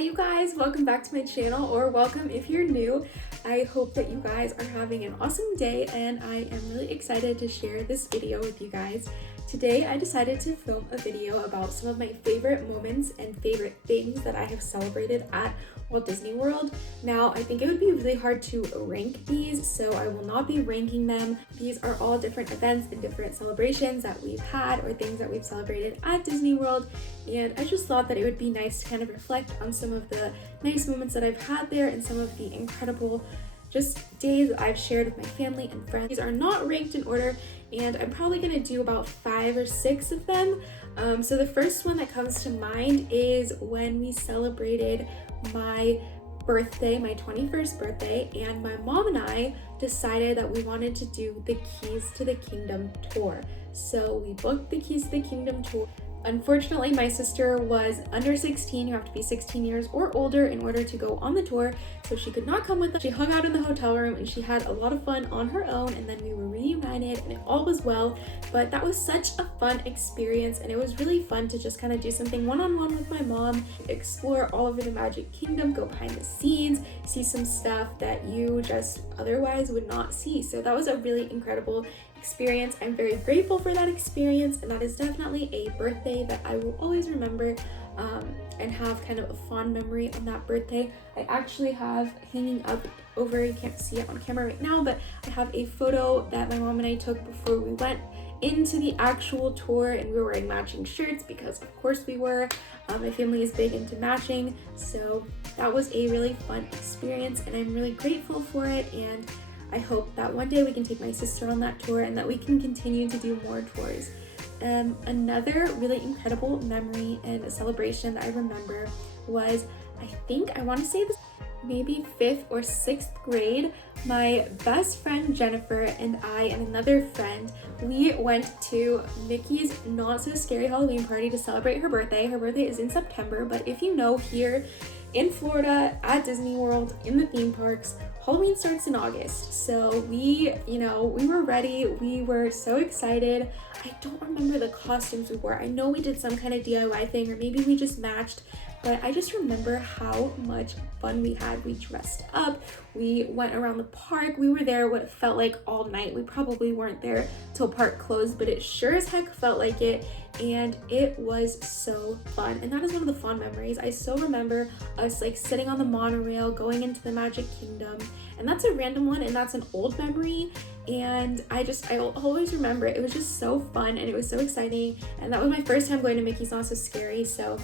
Hi you guys, welcome back to my channel, or welcome if you're new. I hope that you guys are having an awesome day and I am really excited to share this video with you guys. Today I decided to film a video about some of my favorite moments and favorite things that I have celebrated at Walt Disney World. Now I think it would be really hard to rank these, so I will not be ranking them. These are all different events and different celebrations that we've had or things that we've celebrated at Disney World, and I just thought that it would be nice to kind of reflect on some of the nice moments that I've had there and some of the incredible just days that I've shared with my family and friends. These are not ranked in order, and I'm probably gonna do about 5 or 6 of them. So the first one that comes to mind is when we celebrated my birthday, my 21st birthday, and my mom and I decided that we wanted to do the Keys to the Kingdom tour. So we booked the Keys to the Kingdom tour. Unfortunately, my sister was under 16. You have to be 16 years or older in order to go on the tour, so she could not come with us. She hung out in the hotel room and she had a lot of fun on her own, and then we were reunited and it all was well. But that was such a fun experience, and it was really fun to just kind of do something one-on-one with my mom, explore all over the Magic Kingdom, go behind the scenes, see some stuff that you just otherwise would not see. So that was a really incredible experience. I'm very grateful for that experience, and that is definitely a birthday that I will always remember and have kind of a fond memory on that birthday. I actually have hanging up over, you can't see it on camera right now, but I have a photo that my mom and I took before we went into the actual tour, and we were wearing matching shirts because of course we were. My family is big into matching, so that was a really fun experience and I'm really grateful for it, and I hope that one day we can take my sister on that tour and that we can continue to do more tours. Another really incredible memory and a celebration that I remember was, I want to say this, maybe 5th or 6th grade. My best friend Jennifer and I and another friend, we went to Mickey's Not So Scary Halloween party to celebrate her birthday. Her birthday is in September, but if you know, here in Florida at Disney World in the theme parks, Halloween starts in August. So we were ready. We were so excited. I don't remember the costumes we wore. I know we did some kind of DIY thing, or maybe we just matched, but I just remember how much fun we had. We dressed up, we went around the park. We were there what felt like all night. We probably weren't there till park closed, but it sure as heck felt like it, and it was so fun. And that is one of the fond memories. I still remember us like sitting on the monorail going into the Magic Kingdom, and that's a random one and that's an old memory, and I'll always remember it. It was just so fun and it was so exciting, and that was my first time going to Mickey's Not So Scary, so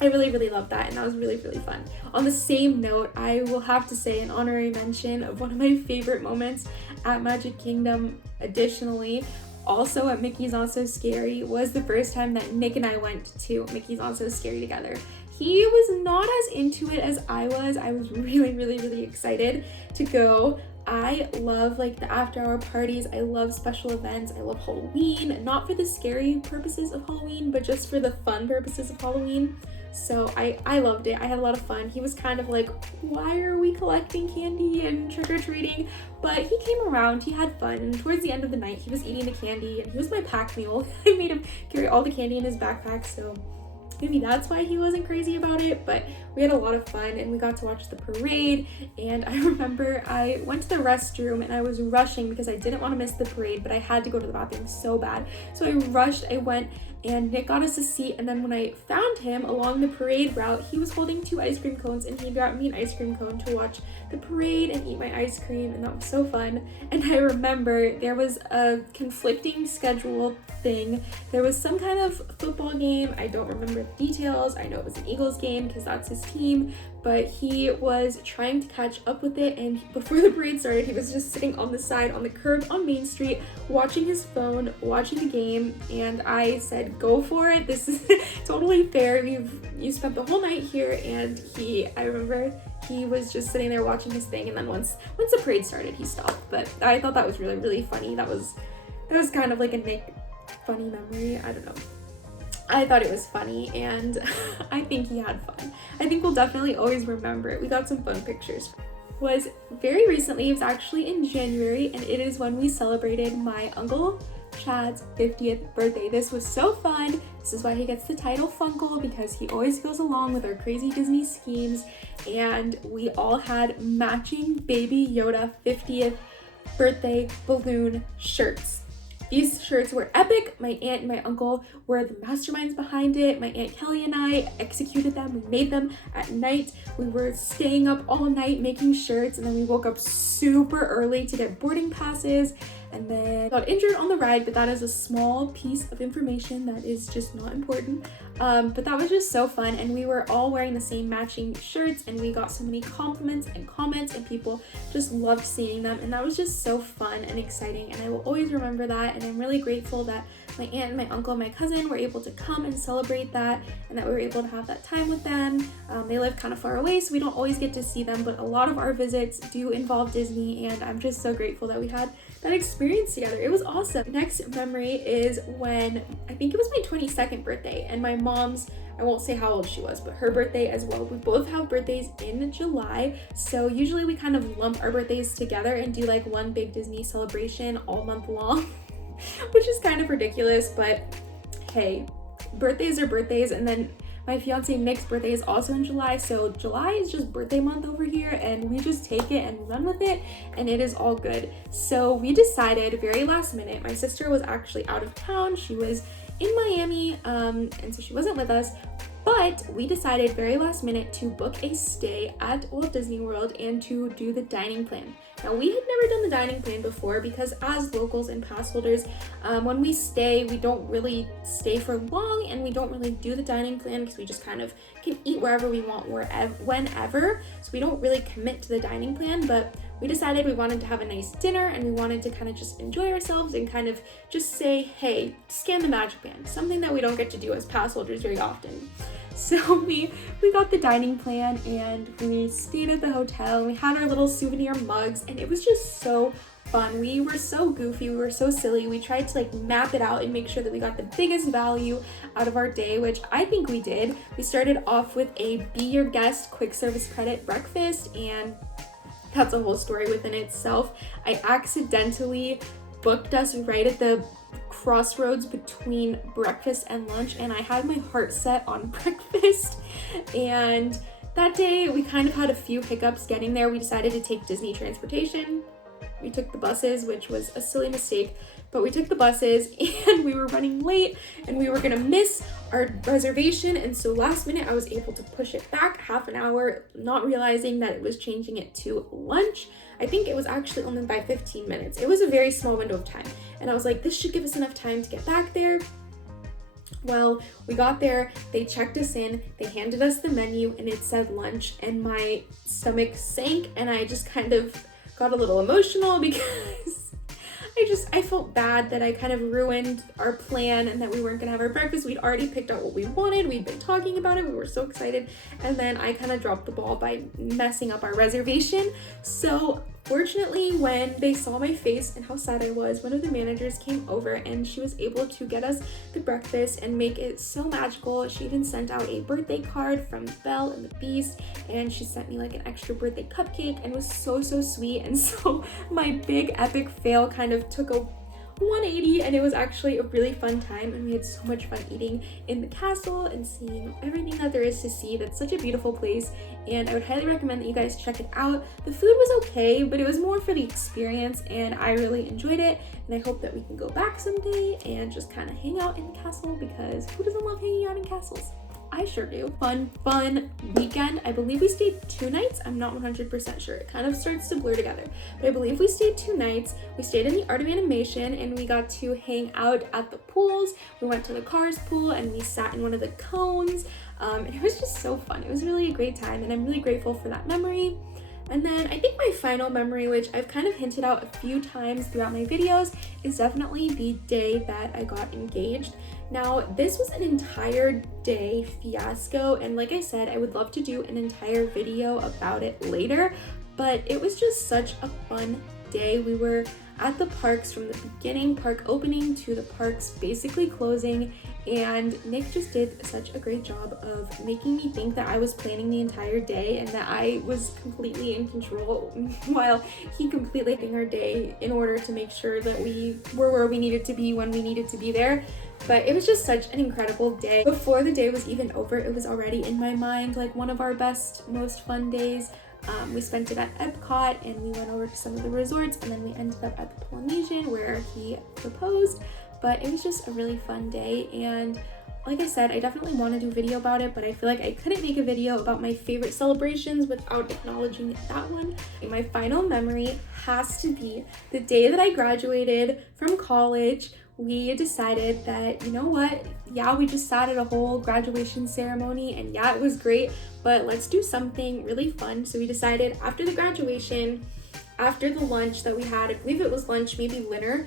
I really loved that, and that was really fun. On the same note, I will have to say an honorary mention of one of my favorite moments at Magic Kingdom, additionally also at Mickey's Not So Scary, was the first time that Nick and I went to Mickey's Not So Scary together. He was not as into it as I was. I was really excited to go. I love like the after-hour parties. I love special events. I love Halloween, not for the scary purposes of Halloween, but just for the fun purposes of Halloween. So I loved it. I had a lot of fun. He was kind of like, why are we collecting candy and trick-or-treating? But he came around, he had fun, and towards the end of the night, he was eating the candy, and he was my pack mule. I made him carry all the candy in his backpack, so maybe that's why he wasn't crazy about it, but we had a lot of fun and we got to watch the parade. And I remember I went to the restroom and I was rushing because I didn't want to miss the parade, but I had to go to the bathroom so bad. So I rushed, I went, and Nick got us a seat, and then when I found him along the parade route, he was holding 2 ice cream cones, and he got me an ice cream cone to watch the parade and eat my ice cream, and that was so fun. And I remember there was a conflicting schedule thing. There was some kind of football game. I don't remember the details. I know it was an Eagles game because that's his team, but he was trying to catch up with it, and before the parade started, he was just sitting on the side on the curb on Main Street watching his phone, watching the game, and I said, go for it, this is totally fair, you spent the whole night here. And I remember he was just sitting there watching his thing, and then once the parade started, he stopped. But I thought that was really funny. That was kind of like a Nick funny memory. I don't know, I thought it was funny, and I think he had fun. I think we'll definitely always remember it. We got some fun pictures. Was very recently, it was actually in January, and it is when we celebrated my Uncle Chad's 50th birthday. This was so fun. This is why he gets the title Funkle, because he always goes along with our crazy Disney schemes. And we all had matching Baby Yoda 50th birthday balloon shirts. These shirts were epic. My aunt and my uncle were the masterminds behind it. My Aunt Kelly and I executed them. We made them at night. We were staying up all night making shirts, and then we woke up super early to get boarding passes, and then got injured on the ride, but that is a small piece of information that is just not important. But that was just so fun, and we were all wearing the same matching shirts, and we got so many compliments and comments, and people just loved seeing them, and that was just so fun and exciting, and I will always remember that. And I'm really grateful that my aunt and my uncle and my cousin were able to come and celebrate that, and that we were able to have that time with them. They live kind of far away, so we don't always get to see them, but a lot of our visits do involve Disney, and I'm just so grateful that we had that experience together. It was awesome. Next memory is when, I think it was my 22nd birthday, and my mom's, I won't say how old she was, but her birthday as well. We both have birthdays in July, so usually we kind of lump our birthdays together and do like one big Disney celebration all month long, which is kind of ridiculous, but hey, birthdays are birthdays. And then my fiance Nick's birthday is also in July, so July is just birthday month over here, and we just take it and run with it, and it is all good. So we decided very last minute, my sister was actually out of town, she was in Miami, and so she wasn't with us, but we decided very last minute to book a stay at Walt Disney World and to do the dining plan. Now, we had never done the dining plan before, because as locals and pass holders, when we stay, we don't really stay for long, and we don't really do the dining plan because we just kind of can eat wherever we want, whenever, so we don't really commit to the dining plan. But we decided we wanted to have a nice dinner, and we wanted to kind of just enjoy ourselves and kind of just say, hey, scan the magic band, something that we don't get to do as pass holders very often. So we got the dining plan, and we stayed at the hotel, and we had our little souvenir mugs, and it was just so fun. We were so goofy, we were so silly. We tried to like map it out and make sure that we got the biggest value out of our day, which I think we did. We started off with a Be Your Guest quick service credit breakfast, and that's a whole story within itself. I accidentally booked us right at the crossroads between breakfast and lunch, and I had my heart set on breakfast, and that day we kind of had a few hiccups getting there. We decided to take Disney transportation. We took the buses, which was a silly mistake, but we took the buses, and we were running late, and we were gonna miss our reservation, and so last minute I was able to push it back half an hour, not realizing that it was changing it to lunch. I think it was actually only by 15 minutes. It was a very small window of time, and I was like, this should give us enough time to get back there. Well, we got there, they checked us in, they handed us the menu, and it said lunch, and my stomach sank, and I just kind of got a little emotional because I felt bad that I kind of ruined our plan and that we weren't gonna have our breakfast. We'd already picked out what we wanted, we'd been talking about it, we were so excited, and then I kind of dropped the ball by messing up our reservation. So fortunately, when they saw my face and how sad I was, one of the managers came over, and she was able to get us the breakfast and make it so magical. She even sent out a birthday card from Belle and the Beast, and she sent me like an extra birthday cupcake, and it was so sweet. And so my big epic fail kind of took a 180, and it was actually a really fun time, and we had so much fun eating in the castle and seeing everything that there is to see. That's such a beautiful place, and I would highly recommend that you guys check it out. The food was okay, but it was more for the experience, and I really enjoyed it, and I hope that we can go back someday and just kind of hang out in the castle, because who doesn't love hanging out in castles? I sure do. Fun weekend. I believe we stayed 2 nights. I'm not 100% sure. It kind of starts to blur together. But I believe we stayed 2 nights. We stayed in the Art of Animation, and we got to hang out at the pools. We went to the Cars pool, and we sat in one of the cones. And it was just so fun. It was really a great time, and I'm really grateful for that memory. And then I think my final memory, which I've kind of hinted out a few times throughout my videos, is definitely the day that I got engaged. Now, this was an entire day fiasco, and like I said, I would love to do an entire video about it later, but it was just such a fun day. We were at the parks from the beginning, park opening, to the parks basically closing, and Nick just did such a great job of making me think that I was planning the entire day and that I was completely in control while he completely planning our day in order to make sure that we were where we needed to be when we needed to be there. But it was just such an incredible day. Before the day was even over, it was already in my mind like one of our best, most fun days. We spent it at Epcot, and we went over to some of the resorts, and then we ended up at the Polynesian where he proposed. But it was just a really fun day, and like I said, I definitely want to do a video about it, but I feel like I couldn't make a video about my favorite celebrations without acknowledging that one. And my final memory has to be the day that I graduated from college. We decided that, you know what, yeah, we just sat at a whole graduation ceremony, and yeah, it was great, but let's do something really fun. So we decided after the graduation, after the lunch that we had, I believe it was lunch, maybe dinner,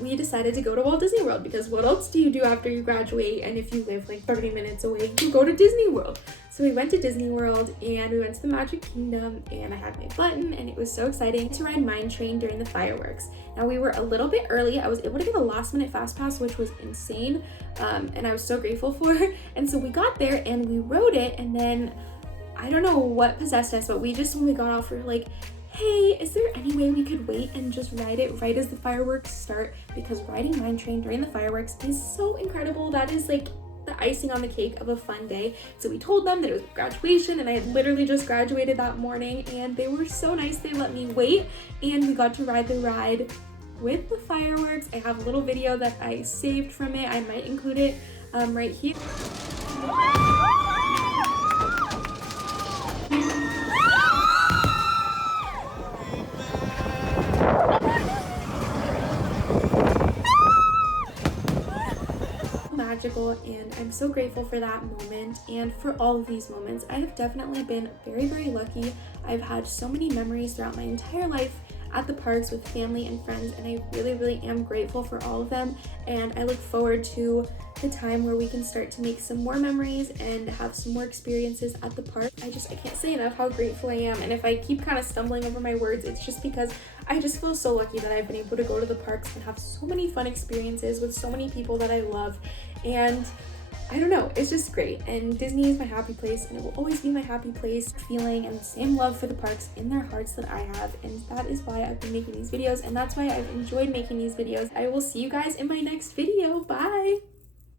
we decided to go to Walt Disney World, because what else do you do after you graduate? And if you live like 30 minutes away, you go to Disney World. So we went to Disney World, and we went to the Magic Kingdom, and I had my button, and it was so exciting to ride Mine Train during the fireworks. Now we were a little bit early. I was able to get a last minute fast pass, which was insane, and I was so grateful for. And so we got there and we rode it, and then I don't know what possessed us, but when we got off, we were like, hey, is there any way we could wait and just ride it right as the fireworks start? Because riding Mine Train during the fireworks is so incredible. That is like the icing on the cake of a fun day. So we told them that it was graduation, and I had literally just graduated that morning, and they were so nice. They let me wait, and we got to ride the ride with the fireworks. I have a little video that I saved from it. I might include it right here. Magical, and I'm so grateful for that moment and for all of these moments. I have definitely been very, very lucky. I've had so many memories throughout my entire life at the parks with family and friends, and I really, really am grateful for all of them, and I look forward to the time where we can start to make some more memories and have some more experiences at the park. I can't say enough how grateful I am, and if I keep kind of stumbling over my words, it's just because I just feel so lucky that I've been able to go to the parks and have so many fun experiences with so many people that I love, and I don't know, it's just great. And Disney is my happy place, and it will always be my happy place, feeling and the same love for the parks in their hearts that I have, and that is why I've been making these videos, and that's why I've enjoyed making these videos. I will see you guys in my next video. Bye!